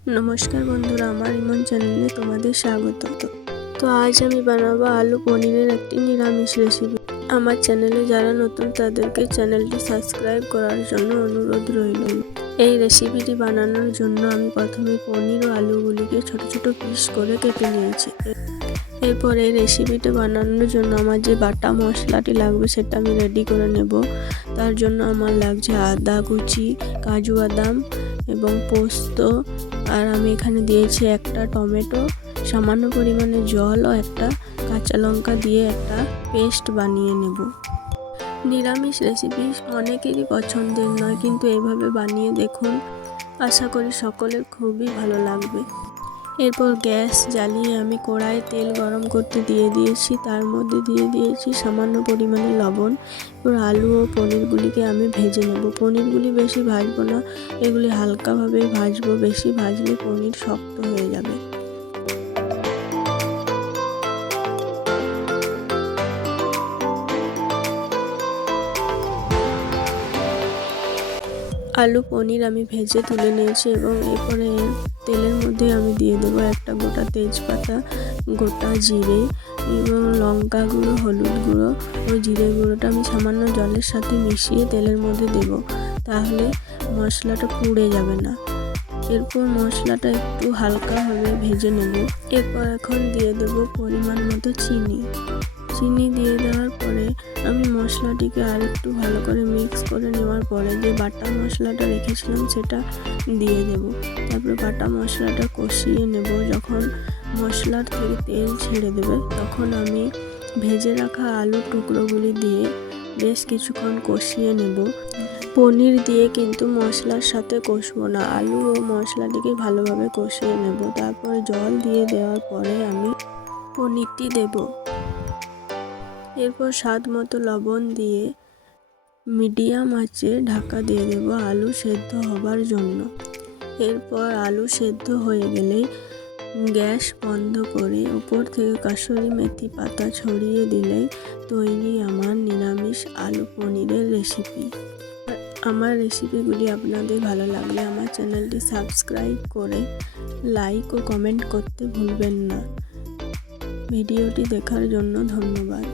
নমস্কার বন্ধুরা, আমার ইমন চ্যানেলে তোমাদের স্বাগত। তো আজ আমি বানাবো আলু পনিরের একটি নিরামিষ রেসিপি। আমার চ্যানেলে যারা নতুন তাদেরকে চ্যানেলটি সাবস্ক্রাইব করার জন্য অনুরোধ রইল। এই রেসিপিটি বানানোর জন্য আমি প্রথমে পনির ও আলুগুলিকে ছোট ছোট পিস করে কেটে নিয়েছি। এরপর এই রেসিপিটা বানানোর জন্য আমার যে বাটা মশলাটি লাগবে সেটা আমি রেডি করে নেব। তার জন্য আমার লাগছে আদা কুচি, কাজু বাদাম এবং পোস্ত, আর আমি এখানে দিয়েছি একটা টমেটো, সামান্য পরিমাণে জল ও একটা কাঁচা লঙ্কা দিয়ে একটা পেস্ট বানিয়ে নেব। নিরামিষ রেসিপি অনেকেরই পছন্দের নয়, কিন্তু এভাবে বানিয়ে দেখুন, আশা করি সকলের খুবই ভালো লাগবে। এরপর গ্যাস জ্বালিয়ে আমি কড়াইয়ে তেল গরম করতে দিয়ে দিয়েছি। তার মধ্যে দিয়ে দিয়েছি সামান্য পরিমাণে লবণ। এবার আলু ও পনিরগুলিকে আমি ভেজে নেব। পনিরগুলি বেশি ভাজবো না, এগুলি হালকাভাবেই ভাজবো, বেশি ভাজলে পনির শক্ত হয়ে যাবে। আলু পনির আমি ভেজে তুলে নিয়েছি এবং এরপরে তেলের মধ্যে আমি দিয়ে দেবো একটা গোটা তেজপাতা, গোটা জিরে এবং লঙ্কা গুঁড়ো, হলুদ গুঁড়ো ও জিরে গুঁড়োটা আমি সামান্য জলের সাথে মিশিয়ে তেলের মধ্যে দেব, তাহলে মশলাটা পুড়ে যাবে না। এরপর মশলাটা একটু হালকাভাবে ভেজে নেব। এরপর এখন দিয়ে দেব পরিমাণ মতো চিনি দিয়ে দেওয়ার পরে আমি মশলাটিকে আর একটু ভালো করে মিক্স করে নেওয়ার পরে যে বাটা মশলাটা রেখেছিলাম সেটা দিয়ে দেব। তারপরে বাটা মশলাটা কষিয়ে নেব। যখন মশলার থেকে তেল ছেড়ে দেবে তখন আমি ভেজে রাখা আলুর টুকরোগুলি দিয়ে বেশ কিছুক্ষণ কষিয়ে নেব। পনির দিয়ে কিন্তু মশলার সাথে কষবো না, আলু ও মশলাটিকে ভালোভাবে কষিয়ে নেব। তারপর জল দিয়ে দেওয়ার পরে আমি পনিরটি দেব। এরপর স্বাদ মতো লবণ দিয়ে মিডিয়াম আঁচে ঢাকা দিয়ে দেব আলু সেদ্ধ হবার জন্য। এরপর আলু সেদ্ধ হয়ে গেলে গ্যাস বন্ধ করে উপর থেকে কাসুরি মেথি পাতা ছড়িয়ে দিলেই তৈরি আমার নিরামিষ আলু পনিরের রেসিপি। আমার রেসিপিগুলি আপনাদের ভালো লাগলে আমার চ্যানেলটি সাবস্ক্রাইব করে লাইক ও কমেন্ট করতে ভুলবেন না। ভিডিওটি দেখার জন্য ধন্যবাদ।